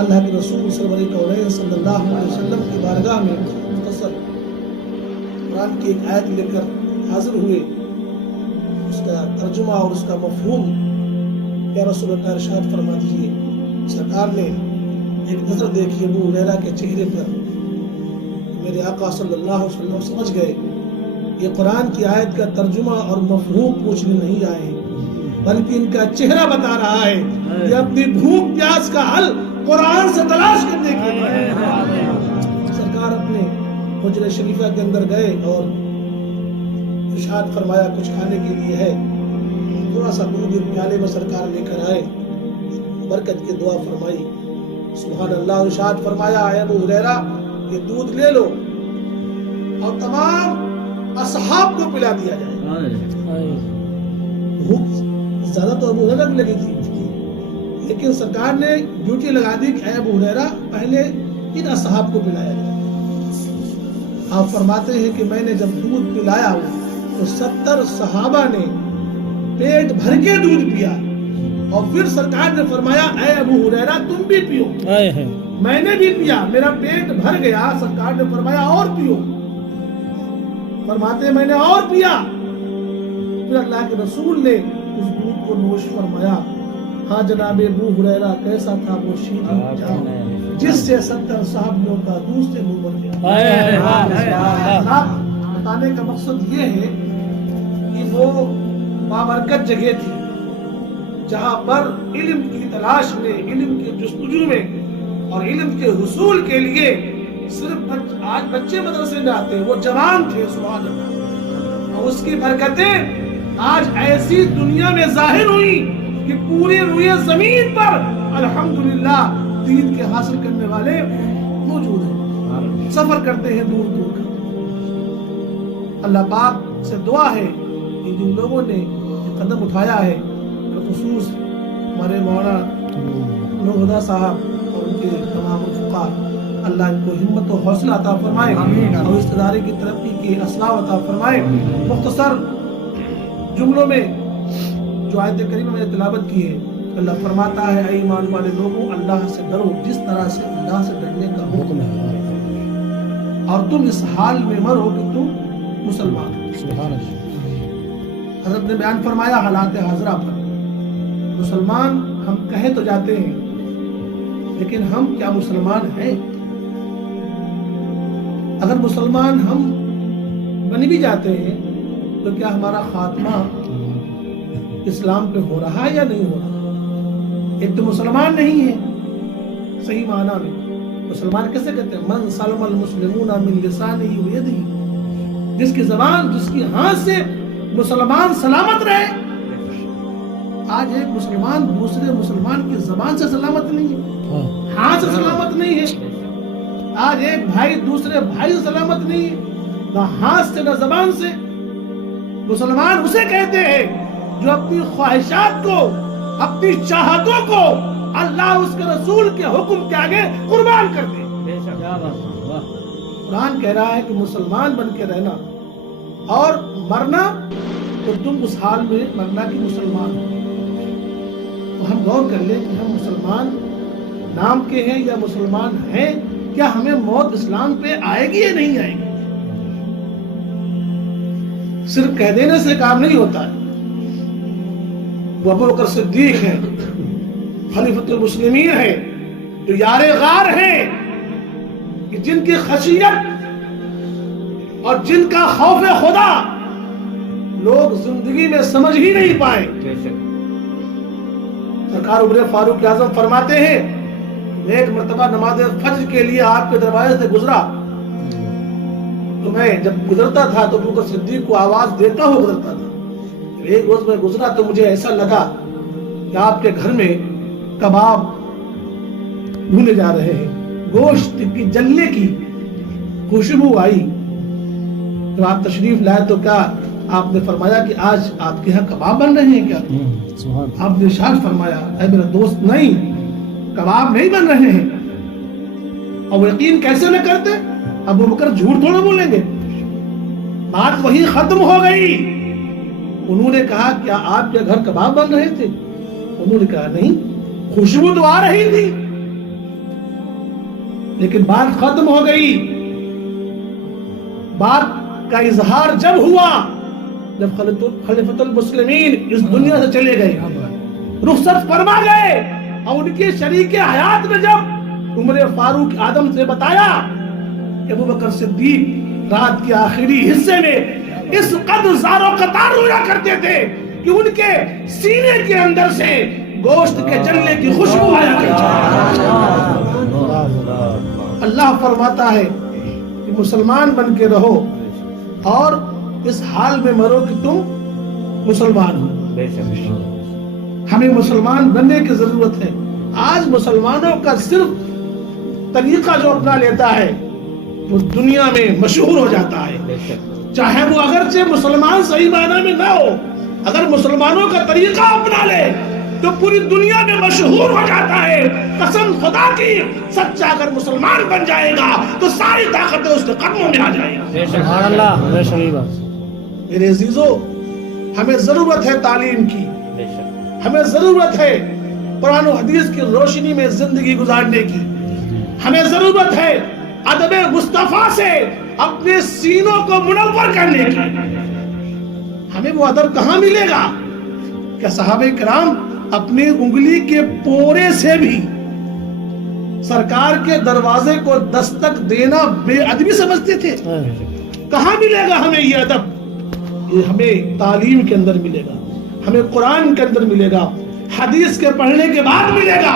اللہ کے رسول سرور کونین صلی اللہ علیہ وسلم کی بارگاہ میں مختصر قرآن کی ایک آیت لے کر حاضر ہوئے. اس کا ترجمہ اور اس کا مفہوم یا رسول اللہ ارشاد فرما دیجیے. سرکار نے ایک نظر دیکھی ابو ہریرہ کے چہرے پر. میرے آقا صلی اللہ علیہ وسلم سمجھ گئے یہ قرآن کی آیت کا ترجمہ اور مفہوم پوچھنے نہیں آئے بلکہ ان کا چہرہ بتا رہا ہے یہ اپنی بھوک پیاس کا حل قرآن سے تلاش کرنے کے لیے. سرکار اپنے حجرہ شریفہ کے اندر گئے اور ارشاد فرمایا کچھ کھانے کے لیے ہے. تھوڑا سا دودھ پیالے میں سرکار لے کر آئے, برکت کی دعا فرمائی. سبحان اللہ. ارشاد فرمایا اے ابو ہریرہ یہ دودھ لے لو اور تمام اصحاب کو پلا دیا جائے. بھوک زیادہ تو ابو ہریرہ بھی لگی تھی لیکن سرکار نے ڈیوٹی لگا دی کہ اے ابو ہریرہ پہلے ان اصحاب کو پلایا جائے. آپ فرماتے ہیں کہ میں نے جب دودھ پلایا تو 70 صحابہ نے پیٹ بھر کے دودھ پیا اور پھر سرکار نے فرمایا اے ابو ہریرہ تم بھی پیو. میں نے بھی پیا, میرا پیٹ بھر گیا. سرکار نے فرمایا اور پیو. فرماتے میں نے اور پیا. پھر اللہ کے رسول نے اس دودھ کو نوش فرمایا. ہاں جناب ابو ہریرہ کیسا تھا وہ شیریں جس سے 70 صحابیوں کا دوسرے منہ بن گیا. بتانے کا مقصد یہ ہے کہ وہ بابرکت جگہ تھی جہاں پر علم کی تلاش میں, علم کی جستجو میں اور علم کے حصول کے لیے صرف آج بچے مدرسے میں آتے ہیں, وہ جوان تھے. سبحان اللہ. اور اس کی برکتیں آج ایسی دنیا میں ظاہر ہوئی کہ پوری روئے زمین پر الحمدللہ دین کے حاصل کرنے والے موجود ہیں, سفر کرتے ہیں دور دور کا. اللہ پاک سے دعا ہے کہ جن لوگوں نے یہ قدم اٹھایا ہے بالخصوص ہمارے مولانا نور ہدا صاحب اور ان کے تمام رفقا, اللہ ان کو ہمت و حوصلہ عطا فرمائے اور اس ادارے کی ترقی کی اسباب عطا فرمائے. مختصر جملوں میں جو آیت کریمہ میں نے تلاوت کی ہے, اللہ فرماتا ہے اے ایمان والے لوگوں اللہ سے ڈرو جس طرح سے اللہ سے ڈرنے کا حکم ہے اور تم اس حال میں مرو کہ تم مسلمان ہو. حضرت نے بیان فرمایا حالات حاضرہ پر مسلمان ہم کہے تو جاتے ہیں لیکن ہم کیا مسلمان ہیں؟ اگر مسلمان ہم بن بھی جاتے ہیں تو کیا ہمارا خاتمہ اسلام پہ ہو رہا ہے یا نہیں ہو رہا؟ ایک تو مسلمان نہیں ہے صحیح معنی میں. مسلمان کیسے کہتے ہیں؟ من سلم المسلمون من لسانہ و یدہ, جس کی زبان جس کی ہاتھ سے مسلمان سلامت رہے. آج ایک مسلمان دوسرے مسلمان کی زبان سے سلامت نہیں ہے, ہاتھ سے سلامت نہیں ہے. آج ایک بھائی دوسرے بھائی سے سلامت نہیں ہے, نہ ہاتھ سے نہ زبان سے. مسلمان اسے کہتے ہیں جو اپنی خواہشات کو اپنی چاہتوں کو اللہ اس کے رسول کے حکم کے آگے قربان کر دے. قرآن کہہ رہا ہے کہ مسلمان بن کے رہنا اور مرنا تو تم اس حال میں مرنا کہ مسلمان ہو. تو ہم غور کر لیں کہ ہم مسلمان نام کے ہیں یا مسلمان ہیں. کیا ہمیں موت اسلام پہ آئے گی یا نہیں آئے گی؟ صرف کہہ دینے سے کام نہیں ہوتا ہے. وہ ابو بکر صدیق ہیں, خلیفۃ المسلمین ہیں, جو یار غار ہیں, کہ جن کی خشیت اور جن کا خوف خدا لوگ زندگی میں سمجھ ہی نہیں پائے. سرکار عمر فاروق اعظم فرماتے ہیں ایک مرتبہ نماز فجر کے لیے آپ کے دروازے سے گزرا تو میں جب گزرتا تھا تو ابو بکر صدیق کو آواز دیتا ہو گزرتا تھا. ایک روز میں گزرا تو مجھے ایسا لگا کہ آپ کے گھر میں کباب بھونے جا رہے ہیں, گوشت کی جلنے کی خوشبو آئی. جب آپ تشریف لائے تو کیا آپ نے فرمایا کہ آج آپ کے یہاں کباب بن رہے ہیں کیا؟ آپ نے ارشاد فرمایا اے میرا دوست نہیں, کباب نہیں بن رہے ہیں. اور وہ یقین کیسے نہ کرتے؟ ابو بکر جھوٹ تھوڑا بولیں گے. بات وہی ختم ہو گئی. انہوں نے کہا کیا آپ کے گھر کباب بن رہے تھے؟ انہوں نے کہا نہیں, خوشبو تو آ رہی تھی. لیکن بات ختم ہو گئی. بات کا اظہار جب ہوا جب خلیفۃ المسلمین اس دنیا سے چلے گئے, رخصت فرما گئے, اور ان کے شریک حیات میں جب عمر فاروق اعظم سے بتایا کہ ابو بکر صدیق رات کے آخری حصے میں اس قدر زار و قطار رویا کرتے تھے کہ ان کے سینے کے اندر سے گوشت کے جلنے کی خوشبو آیا کرتی. اللہ فرماتا ہے کہ مسلمان بن کے رہو اور اس حال میں مرو کہ تم مسلمان ہو. ہمیں مسلمان بننے کی ضرورت ہے. آج مسلمانوں کا صرف طریقہ جو اپنا لیتا ہے وہ دنیا میں مشہور ہو جاتا ہے, چاہے وہ اگرچہ مسلمان صحیح معنی میں نہ ہو. اگر مسلمانوں کا طریقہ اپنا لے تو پوری دنیا میں مشہور ہو جاتا ہے. قسم خدا کی, سچا اگر مسلمان بن جائے گا تو ساری طاقتیں اس کے قدموں میں آ جائے گا. سبحان اللہ. میرے عزیزو, ہمیں ضرورت ہے تعلیم کی, ہمیں ضرورت ہے قرآن و حدیث کی روشنی میں زندگی گزارنے کی, ہمیں ضرورت ہے ادب مصطفیٰ سے اپنے سینوں کو منور کرنے کی. ہمیں وہ ادب کہاں ملے گا کہ صحابہ کرام اپنی انگلی کے پورے سے بھی سرکار کے دروازے کو دستک دینا بے ادبی سمجھتے تھے. کہاں ملے گا ہمیں یہ ادب؟ یہ ہمیں تعلیم کے اندر ملے گا, ہمیں قرآن کے اندر ملے گا, حدیث کے پڑھنے کے بعد ملے گا.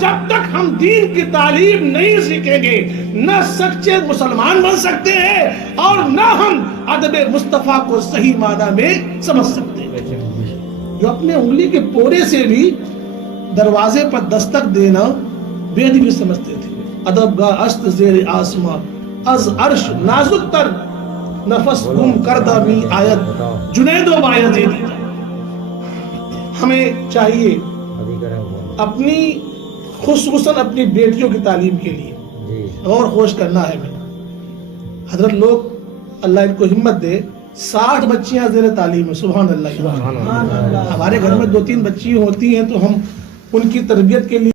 جب تک ہم دین کی تعلیم نہیں سیکھیں گے نہ سچے مسلمان بن سکتے ہیں اور نہ ہم ادب مصطفیٰ کو صحیح معنی میں سمجھ سکتے ہیں. جو اپنے انگلی کے پورے سے بھی دروازے پر دستک دینا بے ادبی سمجھتے تھے. ادب گاہ اشت زیر آسمان از عرش نازک تر نفس گم کردہ می آیت جنید و بایزیدی. ہمیں چاہیے اپنی خصوصاً اپنی بیٹیوں کی تعلیم کے لیے غور خوش کرنا ہے. حضرت لوگ اللہ ان کو ہمت دے, 60 بچیاں زیر تعلیم ہے. سبحان اللہ. ہمارے گھر میں 2-3 بچی ہوتی ہیں تو ہم ان کی تربیت کے لیے